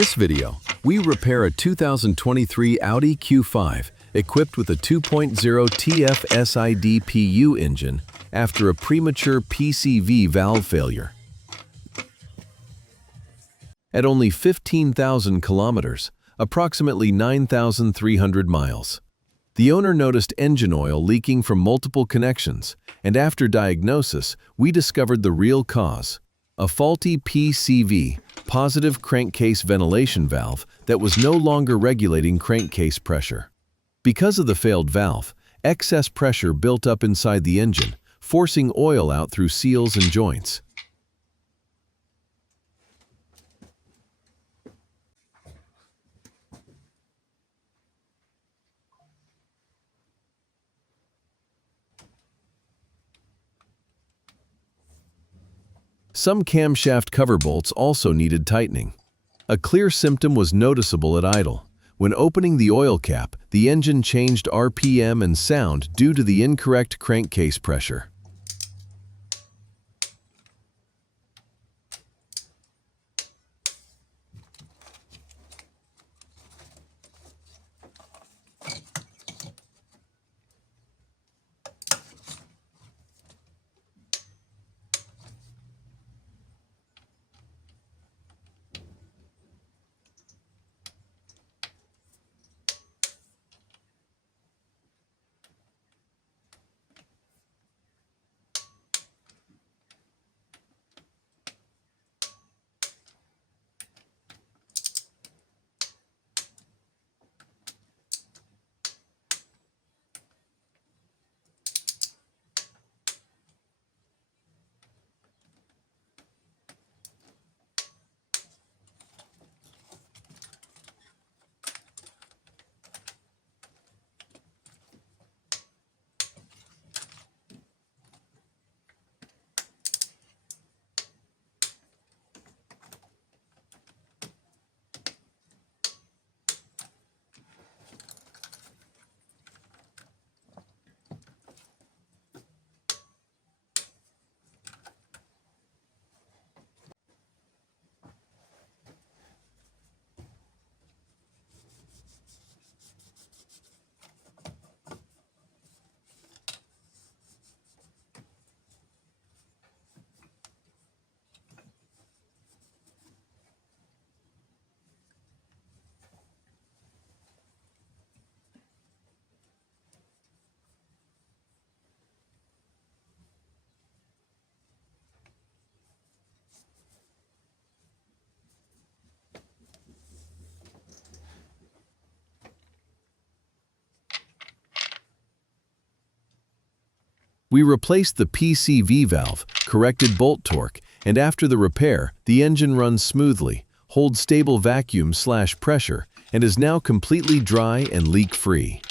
this video, we repair a 2023 Audi Q5 equipped with a 2.0 TFSID PU engine after a premature PCV valve failure. At only 15,000 kilometers, approximately 9,300 miles, the owner noticed engine oil leaking from multiple connections, and after diagnosis, we discovered the real cause: a faulty PCV, positive crankcase ventilation valve, that was no longer regulating crankcase pressure. Because of the failed valve, excess pressure built up inside the engine, forcing oil out through seals and joints. Some camshaft cover bolts also needed tightening. A clear symptom was noticeable at idle. When opening the oil cap, the engine changed RPM and sound due to the incorrect crankcase pressure. We replaced the PCV valve, corrected bolt torque, and after the repair, the engine runs smoothly, holds stable vacuum/pressure, and is now completely dry and leak-free.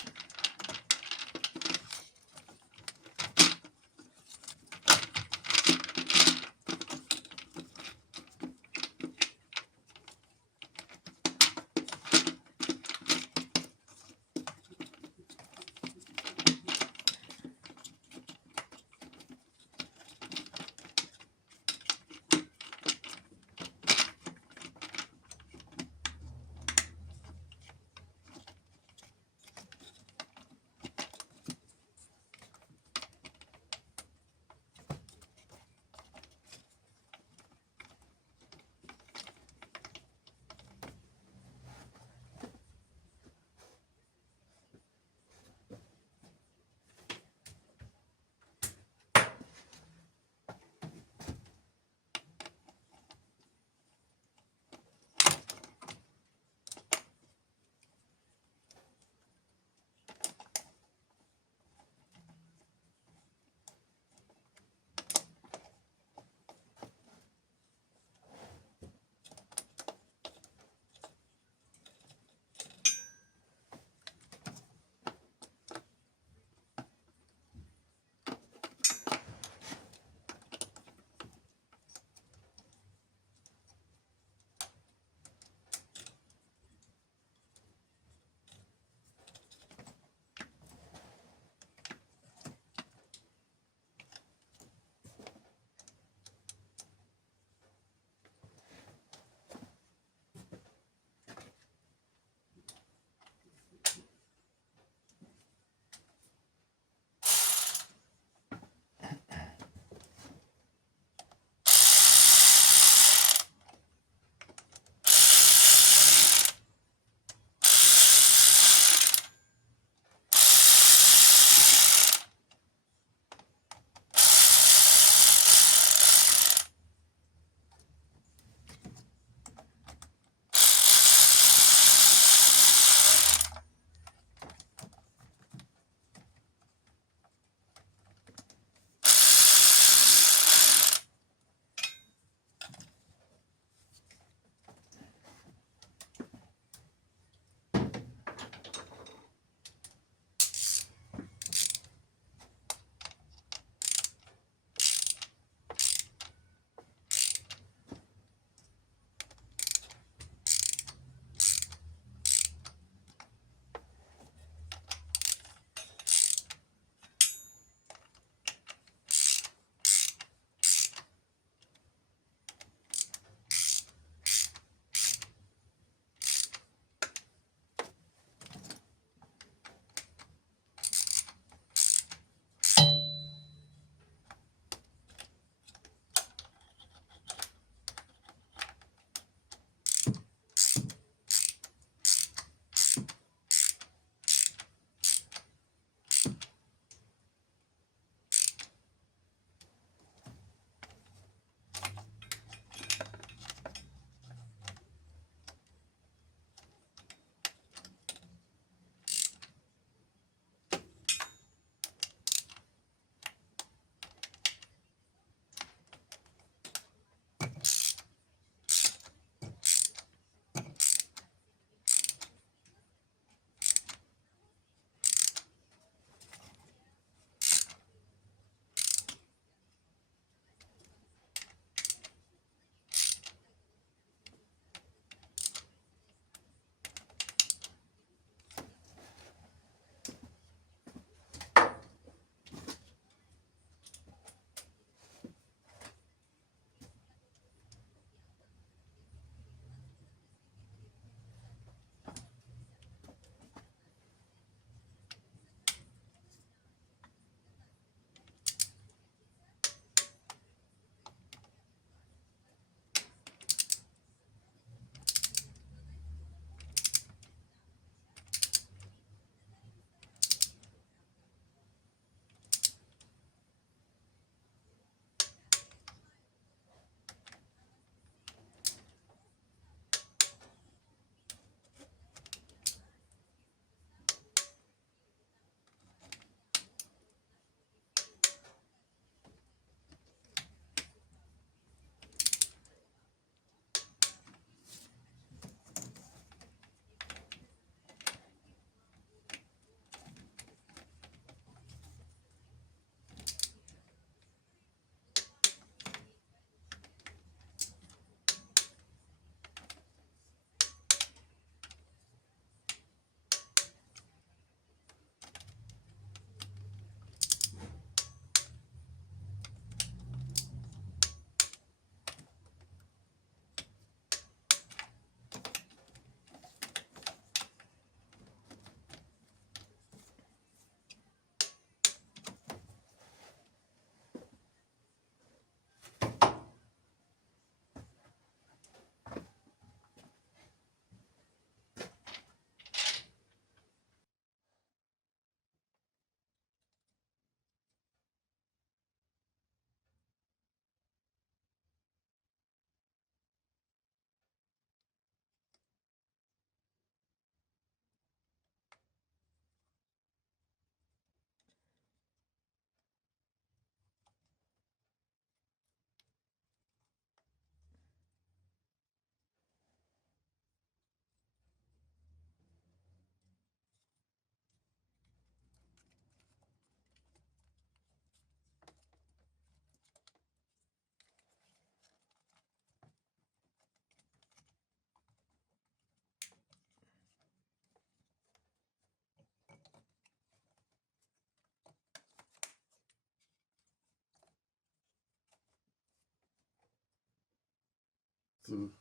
to